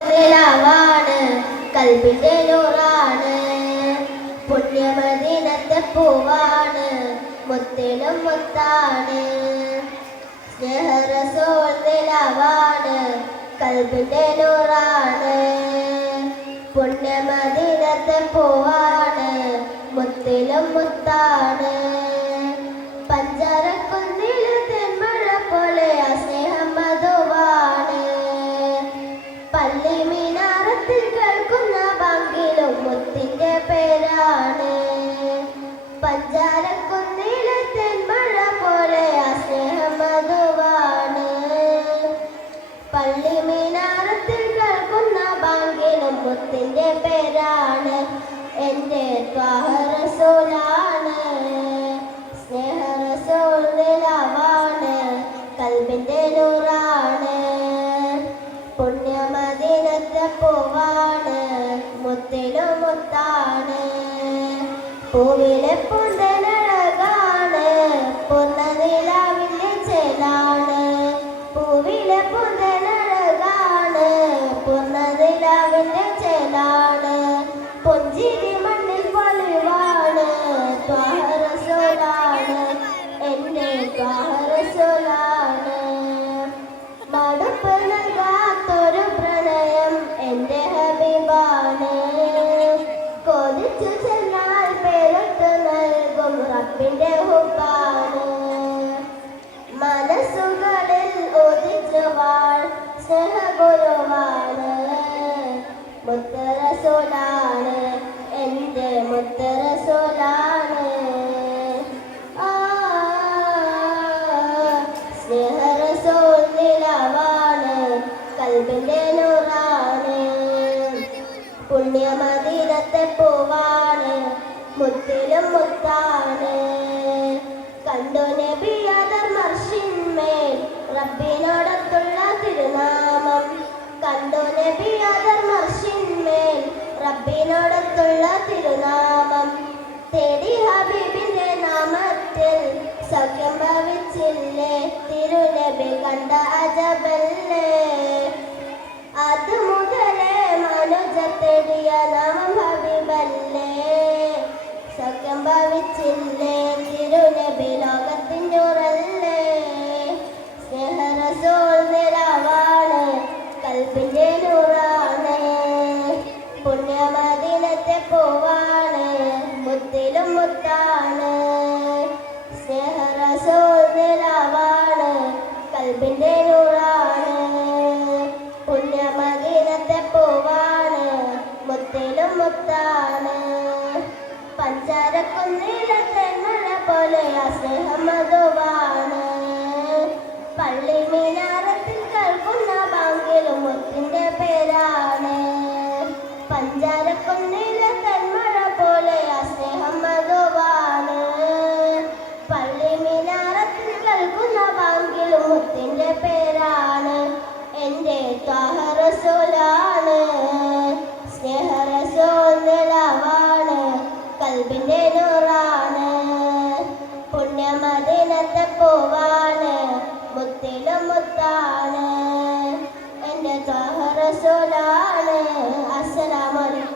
നിലാവാണ് കൽബിന്റെ നൂറാണ്. പുണ്യമദീനത്തെ പൂവാണ് മുത്തിലും മുത്താണ്. സ്നേഹരസോൾ നിലാവാണ് കൽബിന്റെ നൂറാണ്. പഞ്ചാരക്കുന്നിലെ മഴ പോലെ ആ സ്നേഹം മധുവാണ് പള്ളി മിനാരത്തിൽ കേൾക്കുന്ന ബാങ്കിലും മുത്തിന്റെ പേരാണ്. എന്റെ ത്വാഹറസൂലാണ് സ്നേഹറസോൾ നിലവാണ് കൽബിന്റെ നൂറാണ്. പുണ്യമദിനത്തെ പൂവാണ്. മുത്തിലും മുത്താണ് പൂവിലെ പുന്തനഴകാണ് റബ്ബിന്റെ ഹുബാണ് മനസ്സുകളിൽ ഒതിച്ചവാൾ സ്നേഹഗുരുവാണ് മുത്തറസോലാണ് എന്റെ മുത്തറസോലാണ് ആ സ്നേഹരസോൾ നിലവാണ് കൽബിന്റെ നൂറാണ്. പുണ്യമദീനത്തെ പൂവാണ് മുത്തിലും മുത്താണ്. കണ്ടു നബിയതർ മർഷിന്മേൽ റബ്ബിനോടത്തുള്ള തിരുനാമം. കണ്ടു നബിയതർ മർഷിന്മേൽ റബ്ബിനോടത്തുള്ള തിരുനാമം. തേടി ഹബീബിന്റെ നാമത്തിൽ സൗഖ്യം ഭവിച്ചില്ലേ? തിരുനബി കണ്ട അജബല്ലേ? അത് മുതലേ മനുജ സഖ്യം ഭവിച്ചില്ലേ തിരുനബി ലോകത്തിന്റെ ഉറല്ലേ സ്നേഹരസോൾ നിലവാണ് കൽപ്പിന്റെ നൂറാണ്. പുണ്യമദിനത്തെ പോവാണ് മുത്തിലും മുത്താണ്. സ്നേഹരസോൾ നിലവാണ് കൽപ്പിന്റെ നൂറാണ്. പുണ്യമദിനത്തെ പോവാണ് മുത്തിലും മുത്താണ്. പഞ്ചാരക്കുന്നിലെ തെന്മഴ പോലെ ആ സ്നേഹം പള്ളി മിനാരത്തിൽ കേൾക്കുന്ന ബാങ്കിലും മുത്തിന്റെ പേരാണ്. പഞ്ചാരക്കുന്നിലെ തെന്മഴ പോലെ ആ സ്നേഹം പള്ളി മിനാരത്തിൽ കേൾക്കുന്ന ബാങ്കിലും മുത്തിന്റെ പേരാണ് എന്റെ ത്വാഹറസോലാണ് കൽബിന്റെ നൂറാണ്. പുണ്യമതിനത്തെ പോവാണ്. മുത്തിലും മുത്താണ്. എന്റെ സഹറസോലാണ് അസ്സലാമലൈക്കും